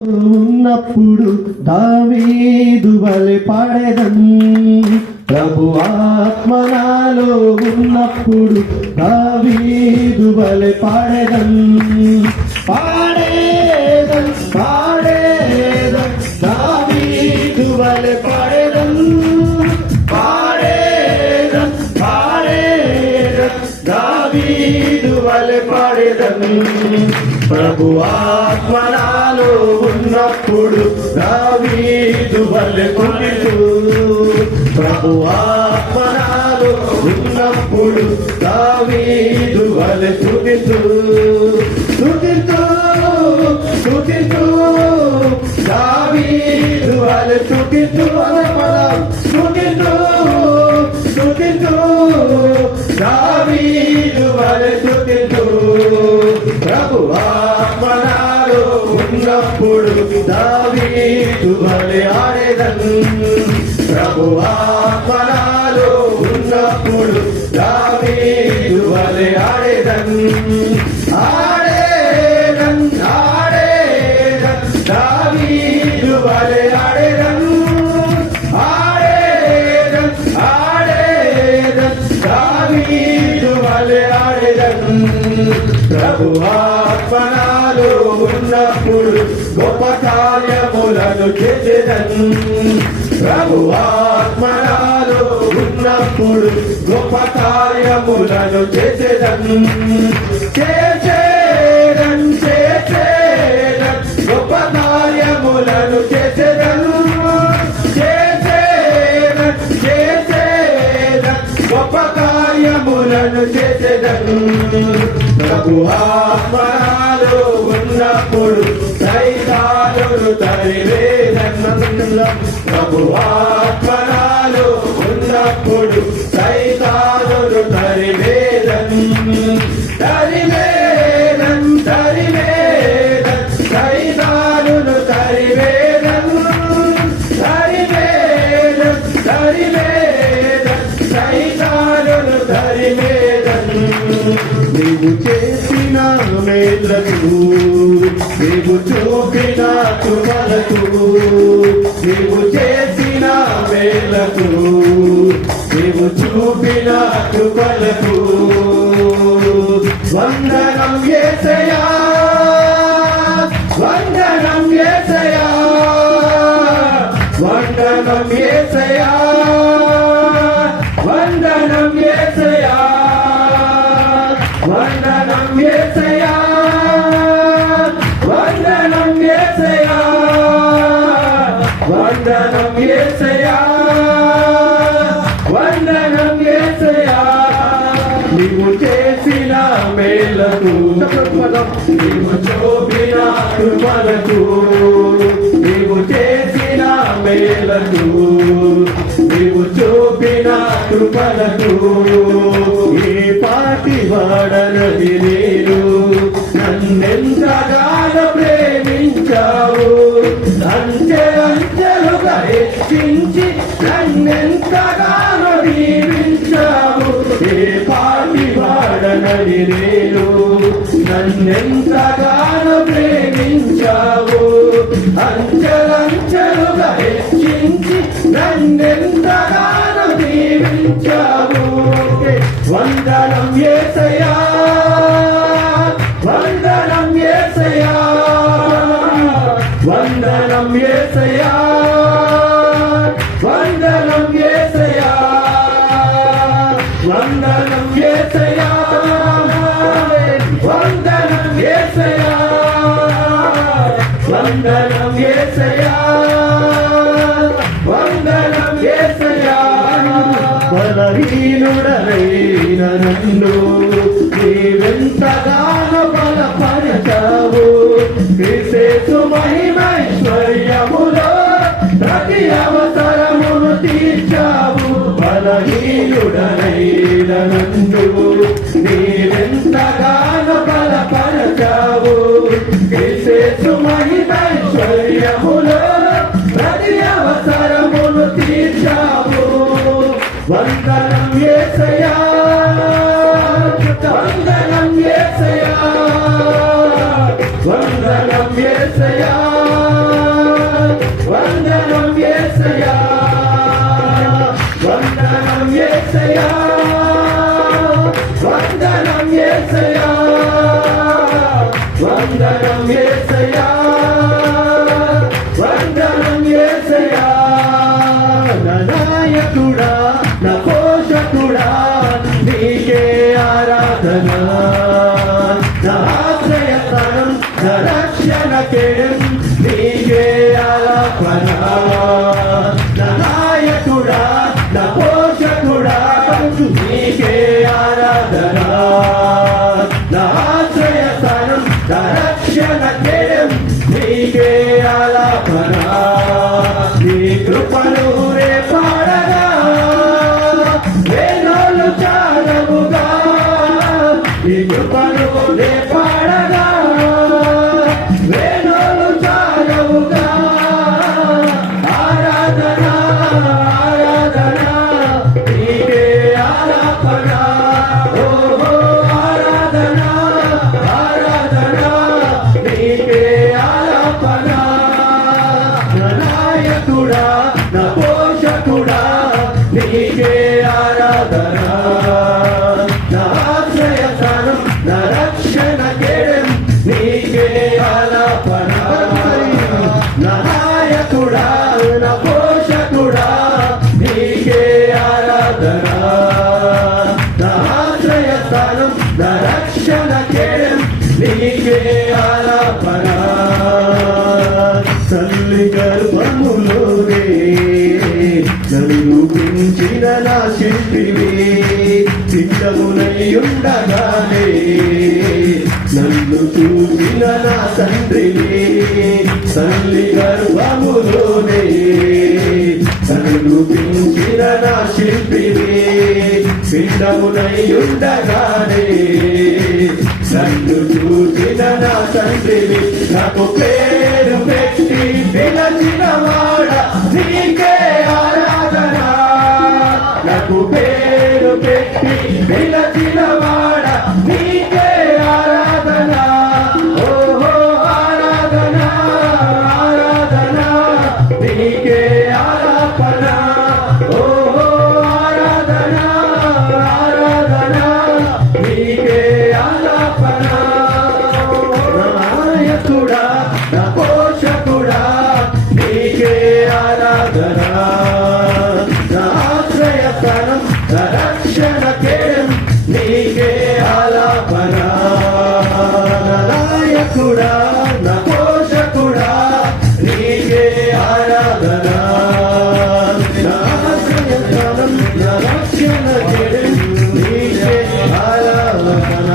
ఉన్నప్పుడు దావీదు వలె పాడెదన్ ప్రభు ఆత్మ నాలో ఉన్నప్పుడు దావీదు వలె పాడెదన్ పాడేదన్ పాడేదన్ దావీదు వలె పాడెదన్ పాడేదన్ పాడేదన్ దావీదు వలె పాడెదన్ ప్రభు ఆత్మ నాలో ఉన్నప్పుడు దావీదు వలె కొనితూ ప్రభు ఆత్మ నాలో ఉన్నప్పుడు దావీదు వలె స్తుతితూ స్తుతితూ స్తుతితూ దావీదు వలె స్తుతితూ అలమలం స్తుతితూ స్తుతితూ దావీదు వలె స్తుతితూ ప్రభు ఆత్మ నాలో ఉన్నప్పుడు దావీదు వలె ఆడెదన్ ప్రభు ఆత్మ నాలో ఉన్నప్పుడు దావీదు వలె ఆడెదన్ ఆడెదన్ ఆడెదన్ దావీదు వలె ఆడెదన్ ఆడెదన్ ఆడెదన్ దావీదు వలె ఆడెదన్ ప్రభు ఆత్మ నాలో ఉన్నప్పుడు గొప్ప కార్యములను చేసేదన్ ప్రభు ఆత్మ నాలో ఉన్నప్పుడు గొప్ప కార్యములను చేసేదన్ చేసేదన్ చేసేదన్ గొప్ప కార్యములను చేసేదన్ చేసేదన్ చేసేదన్ గొప్ప కార్యములను చేసేదన్ ప్రభు ఆత్మ నాలో ఉన్నప్పుడు సైతానును తరివేదన్ ప్రభు ఆత్మ నాలో ఉన్నప్పుడు సైతానును తరివేదన్ తరివేదన్ తరివేదన్ సైతానును తరివేదన్ తరివేదన్ తరివేదన్ సైతానును తరివేదన్ నీవు చేసిన మేలకు నీవు చూపిన కృపలకు నీవు చేసిన మేలకు నీవు చూపిన కృపలకు వందనం యేసయ్యా వందనం యేసయ్యా వందనం యేసయ్యా వందనం యేసయ్యా వందనం యేసయ్యా వందనం యేసయ్యా వందనం యేసయ్యా వందనం యేసయ్యా నీవు చేసిన మేలకు నీవు చూపిన కృపలకు నీవు చేసిన మేలకు నీవు చూపిన కృపలకు ఏ పాటి వాడనది నేను నన్నెంతగానో ప్రేమించావు అంచె అంచెలుగా హెచ్చించి నన్నెంతగానో దీవించావు ఏ పాటి వాడనది నేను నన్నెంతగానో ప్రేమించావు అంచెలంచెలుగా హెచ్చించి నన్నెంతగానో దీవించావు వందనం యేసయ్యా వందనం యేసయ్యా వందనం యేసయ్యా వందనం యేసయ్యా వందనం యేసయ్యా వందనం యేసయ్యా వందనం యేసయ్యా వందనం యేసయ్యా బలహీనుడనైన నన్ను నీవెంతగానో బలపరచావు క్రీస్తు మహిమైశ్వర్యములో ప్రతి అవసరమును తీర్చావు బలహీనుడనైన నన్ను నీవెంతగానో బలపరచావు క్రీస్తు మహిమైశ్వర్యములో ప్రతి అవసరమును తీర్చావు వందనం యేసయ్యా వందనం యేసయ్యా వందనం యేసయ్యా నాయకుడా నా పోషకుడా నీకే ఆరాధన నా ఆశ్రయస్థానం నా రక్షణ కేయం నీకే ఆలాపన నా నాయకుడా నా పోషకుడా నీకే ఆరాధన నా ఆశ్రయస్థానం నా రక్షణ కేయం నీకే ఆలాపన నీ కృపను రే పాడగా వేణోలు చాలవుగా నీ కృపను రే పాడగా వేణోలు చాలవుగా ఆరాధన ఆరాధన నీకే ఆలాపన ఓహో ఆరాధన ఆరాధన నీకే ఆలాపన నా నాయకుడా నా పోషకుడా నీకే ఆరాధన నా ఆశ్రయస్థానం నా రక్షణ కేయం నీకే ఆలాపన నా నాయకుడా నా పోషకుడా నీకే ఆరాధన నా ఆశ్రయస్థానం నా రక్షణ కేయం నీకే ఆలాపన తల్లి గర్భములోనే నన్ను పెంచిన నా శిల్పివి పిండమునయ్యుండగానే నన్ను చూసిన నా తండ్రిని తల్లి గర్భములోనే నన్ను పెంచిన నా శిల్పివి పిండమునయ్యుండగానే నన్ను చూసిన నా తండ్రిని నాకు పేరు పెట్టి పిలచిన వాడ నీకే ఆరాధన నాకు పేరు పెట్టి పిలచిన వాడ నీకే ఆరాధన ఓహో ఆరాధన ఆరాధన నీకే ఆలాపన ఓహో ఆరాధన ఆరాధన నీకే ఆలాపన నాయకుడా నా పోషకుడా నీకే ఆరాధన నా ఆశ్రయస్థానం నా రక్షణ కేయం నీకే ఆలాపన నా నాయకుడా నా పోషకుడా నీకే ఆరాధన నా ఆశ్రయస్థానం నా రక్షణ కేయం నీకే ఆరాధన